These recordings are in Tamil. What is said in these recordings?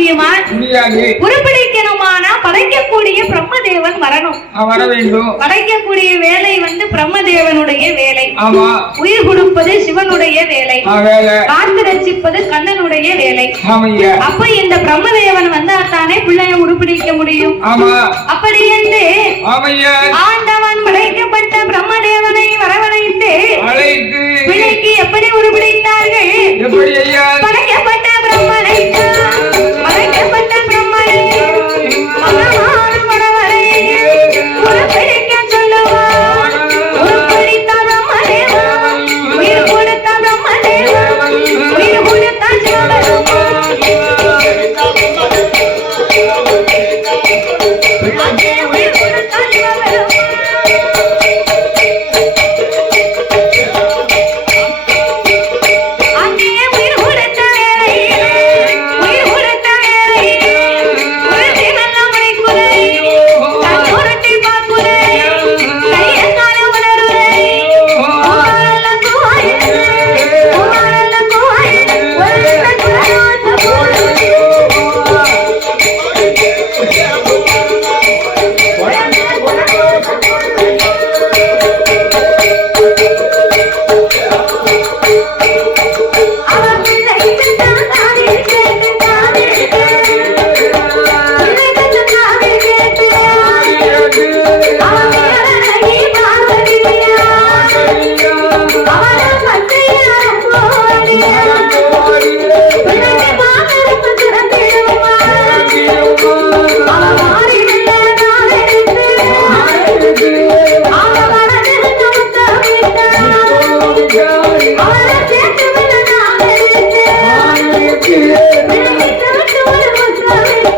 முடியுமாய்? உருப்படிக்கணுமானா படைக்கக்கூடிய பிரம்மதேவன் வரணும். வர வேண்டும். படைக்கக்கூடிய வேலை வந்து பிரம்மதேவனுடைய வேலை. உயிர் கொடுப்பது சிவனுடைய வேலை. காத்து ரசிப்பது கண்ணனுடைய வேலை. அப்ப இந்த பிரம்மதேவன் வந்தா தானே பிள்ளைய உருப்பிடிக்க முடியும்? அப்படி என்று ஆண்டவன் படைக்கப்பட்ட பிரம்மதேவனை வரவழைத்து பிள்ளைக்கு எப்படி உருப்பிடித்தார்கள்?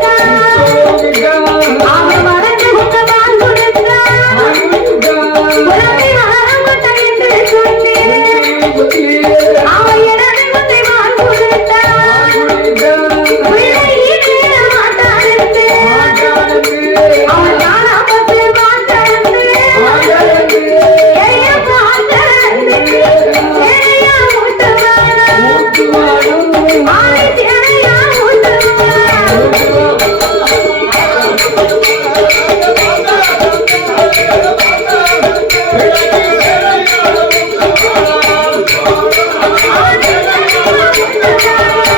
Bye. Thank you.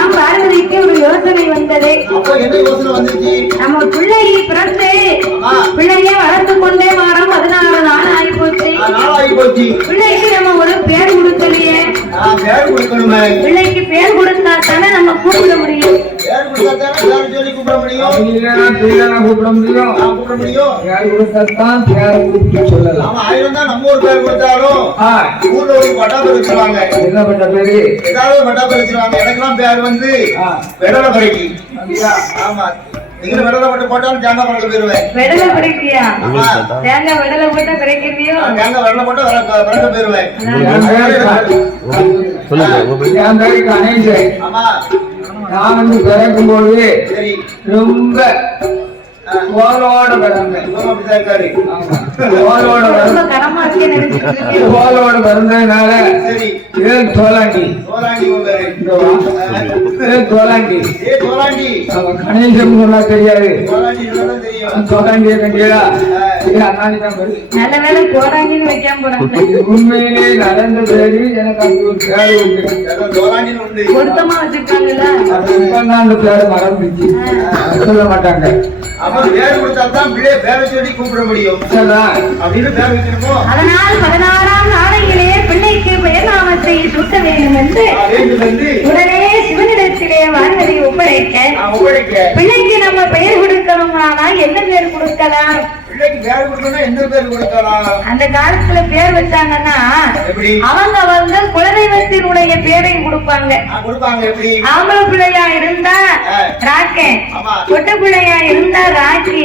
தான் பார்வதிக்கு ஒரு யோசனை வந்ததே. நம்ம பிள்ளையை பிறந்து பிள்ளைய வளர்த்து கொண்டே மாறம் பதினாறு நாள் ஆகி போச்சு பிள்ளைக்கு நம்ம ஒரு பேர் கொடுக்கலையே. பிள்ளைக்கு பேர் கொடுத்தா தானே நம்ம கூப்பிட முடியும். கூப்பிட முடியும் கூப்பிட முடியும் நான் கூப்பிட முடியும் பேர் கொடுத்தான் சொல்லலாம் ஆயிரம் தான் நம்ம ஊர் பேர் கொடுத்தாலும் ஆ, ஊர்ல ஒரு பட்டாபு வச்சிருவாங்க என்ன பண்ண பேரு ஏதாவது பட்டாபு வச்சிருவாங்க எனக்கெல்லாம் பேர் வந்து வெடல அப்படியா? ஆமா நீங்க வெடல பட்டு போட்டாலும் தேங்காய் போயிருவேன் விடலை பிடிக்கியா ஆமா தேங்காய் விடலை போட்டா பிடிக்கிறியோ நான் தேங்காய் வெடல போட்டு பறக்க போயிருவேன் ஆமா நான் வந்து பிறக்கும்போது சரி. ரொம்ப ஆ, கோலோட பிறந்தேன். கோலோட பிறந்ததுனால சரி. ஏன் தோலாண்டி? தோலாண்டி கணேசன் சொன்னா தெரியாது. தோலாண்டிய நல்ல வேலை போறாங்கன்னு வைக்காம போறாங்க உண்மையிலே நடந்த பேரு எனக்கு அந்த ஒரு பேரு உண்டு. பொருத்தமா வச்சிருக்காங்கல்ல. அது அந்த பேரு மறந்துச்சு அது சொல்ல மாட்டாங்க. அப்ப பேர் கொடுத்தா தான் பிள்ளைய பேரை சொல்லி கூப்பிட முடியும். சரிதான். அப்படின்னு பேர் வைக்கணுமோ அதனால் பதினாறாம் நாளையிலே பிள்ளைக்கு பெயர் நாமத்தை சுட்ட வேண்டும் என்று வேண்டும் என்று உடனே சிவனிடத்திலே வான்வதை ஒப்படைக்க நான் ஒப்படைக்க. பிள்ளைக்கு நம்ம பெயர் கொடுக்கணுமானா என்ன பேர் கொடுக்கலாம்? பிள்ளைக்கு பேர் கொடுக்கணும்னா என்ன பேர் கொடுக்கலாம் அந்த காலத்துல பேர் வச்சாங்கன்னா அவங்க வந்து குலதெய்வத்தினுடைய பேரை கொடுப்பாங்க கொடுப்பாங்க எப்படி ஆம்பளை பிள்ளையா இருந்தா. ராக்கே பொட்ட பிள்ளையா இருந்தா ராக்கி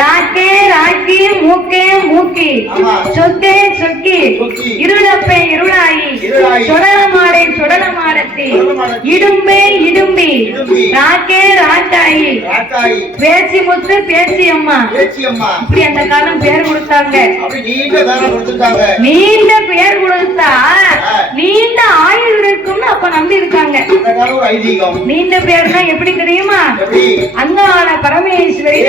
ராக்கி ராக்கே மூக்கே மூக்கி. சொக்கே சொக்கி. இருளப்பே இருளாயி. சுடலமாடே சுடலமாடத்தி. இடும்பே இடும்பி. ராக்கே ராக்காயி பேச்சி முத்து பேச்சி அம்மா இப்படி அந்த காலம் பேர் கொடுத்தாங்க அப்படி நீண்ட பேரை கொடுத்தா. நீண்ட ஆயுள் இருக்கும்னு அப்ப நம்பி இருக்காங்க அந்த நீண்ட பேர்னா எப்படி தெரியுமா எப்படி அங்காள பரமேஸ்வரி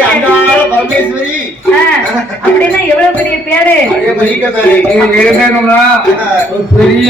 அப்படின்னா எவ்வளவு பெரிய பேரு பெரிய